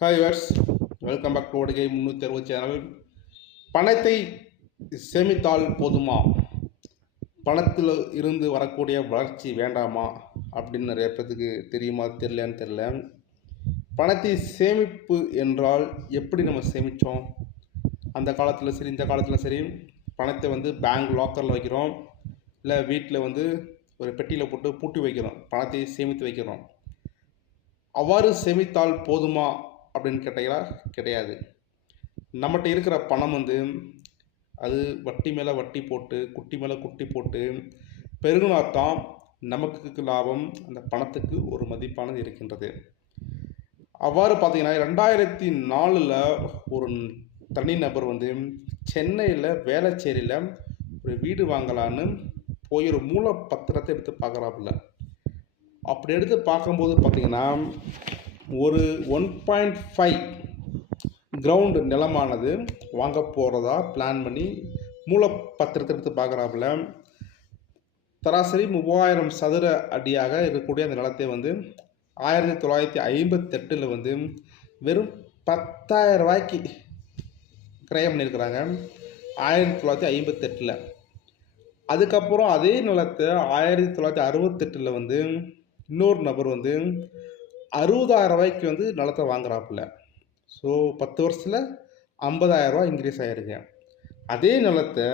Hi வர்ஸ் welcome back to ஓடுகை முந்நூற்றி அறுபது சேனல் பணத்தை சேமித்தால் போதுமா? பணத்தில் இருந்து வரக்கூடிய வளர்ச்சி வேண்டாமா? அப்படின்னு நிறைய பேர்த்துக்கு தெரியுமா தெரியலையான்னு தெரில பணத்தை சேமிப்பு என்றால் எப்படி நம்ம சேமித்தோம் அந்த காலத்தில் சரி இந்த காலத்தில் சரி பணத்தை வந்து பேங்க் லாக்கரில் வைக்கிறோம். இல்லை வீட்டில் வந்து ஒரு பெட்டியில் போட்டு பூட்டி வைக்கிறோம். பணத்தை சேமித்து வைக்கிறோம். அவ்வாறு சேமித்தால் போதுமா? அப்படின்னு கேட்டீங்களா? கிடையாது. நம்மகிட்ட இருக்கிற பணம் வந்து அது வட்டி மேலே வட்டி போட்டு குட்டி மேலே குட்டி போட்டு பெருகுனாத்தான் நமக்கு லாபம் அந்த பணத்துக்கு ஒரு மதிப்பானது இருக்கின்றது. அவ்வாறு பார்த்தீங்கன்னா ரெண்டாயிரத்தி நாலில் ஒரு தனிநபர் வந்து சென்னையில் வேளச்சேரியில் ஒரு வீடு வாங்கலான்னு போய் ஒரு மூல பத்திரத்தை எடுத்து பார்க்குறாப்புல. அப்படி எடுத்து பார்க்கும்போது பார்த்தீங்கன்னா ஒரு ஒன் பாயிண்ட் ஃபைவ் கிரவுண்டு நிலமானது. வாங்க போகிறதா பிளான் பண்ணி மூலப்பத்திரத்தை எடுத்து பார்க்குறாப்புல. சராசரி மூவாயிரம் சதுர அடியாக இருக்கக்கூடிய அந்த நிலத்தை வந்து ஆயிரத்தி தொள்ளாயிரத்தி ஐம்பத்தெட்டில் வந்து வெறும் பத்தாயிரம் ரூபாய்க்கு கிரயம் பண்ணியிருக்கிறாங்க. ஆயிரத்தி தொள்ளாயிரத்தி ஐம்பத்தெட்டில். அதுக்கப்புறம் அதே நிலத்தை ஆயிரத்தி தொள்ளாயிரத்தி அறுபத்தெட்டில் வந்து இன்னொரு நபர் வந்து அறுபதாயிரம் ரூபாய்க்கு வந்து நிலத்தை வாங்குறாப்புல. ஸோ பத்து வருஷத்தில் ஐம்பதாயிரம் இன்க்ரீஸ் ஆகிருக்கு அதே நிலத்தை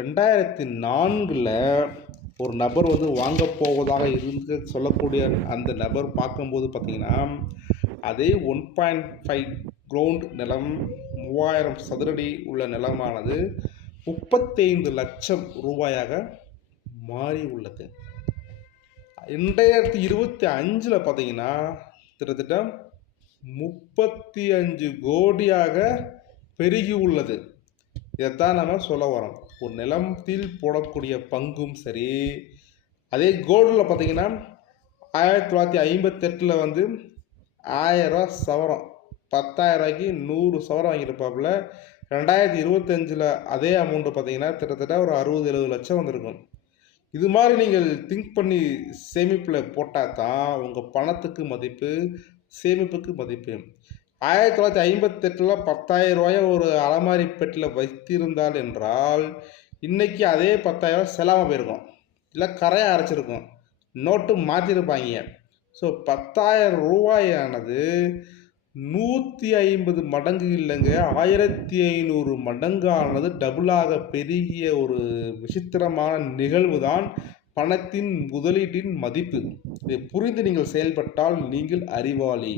ரெண்டாயிரத்தி நான்கில் ஒரு நபர் வந்து வாங்க போவதாக இருந்து சொல்லக்கூடிய அந்த நபர் பார்க்கும்போது பார்த்தீங்கன்னா அதே ஒன் பாயிண்ட் ஃபைவ் கிரவுண்ட் நிலம் மூவாயிரம் சதுரடி உள்ள நிலமானது முப்பத்தைந்து லட்சம் ரூபாயாக மாறி உள்ளது. ரெண்டாயிரத்தி இருபத்தி அஞ்சில் பார்த்தீங்கன்னா கிட்டத்தட்ட முப்பத்தி அஞ்சு கோடியாக பெருகி உள்ளது. இதைத்தான் நம்ம சொல்ல வரோம். ஒரு நிலத்தில் போடக்கூடிய பங்கும் சரி அதே கோல்டில் பார்த்தீங்கன்னா ஆயிரத்தி தொள்ளாயிரத்தி ஐம்பத்தெட்டில் வந்து ஆயிரரூவா சவரம் பத்தாயிரரூவாய்க்கு நூறு சவரம் வாங்கியிருப்பாப்புல. ரெண்டாயிரத்தி இருபத்தஞ்சில் அதே அமௌண்ட்டு பார்த்தீங்கன்னா கிட்டத்தட்ட ஒரு அறுபது எழுபது லட்சம் வந்திருக்கும். இது மாதிரி நீங்கள் திங்க் பண்ணி சேமிப்பில் போட்டால் தான் உங்கள் பணத்துக்கு மதிப்பு சேமிப்புக்கு மதிப்பு. ஆயிரத்தி தொள்ளாயிரத்தி ஐம்பத்தெட்டில் பத்தாயிரம் ரூபாயை ஒரு அலமாரி பெட்டியில் வைத்திருந்தால் என்றால் இன்றைக்கி அதே பத்தாயிரம் செலாமல் போயிருக்கும். இல்லை கரையை அரைச்சிருக்கும். நோட்டு மாற்றிருப்பாங்க ஸோ பத்தாயிரம் ரூபாயானது நூற்றி ஐம்பது மடங்கு இல்லைங்க. ஆயிரத்தி ஐநூறு மடங்கானது டபுளாக பெருகிய ஒரு விசித்திரமான நிகழ்வு தான் பணத்தின் முதலீட்டின் மதிப்பு. இதை புரிந்து நீங்கள் செயல்பட்டால் நீங்கள் அறிவாளி.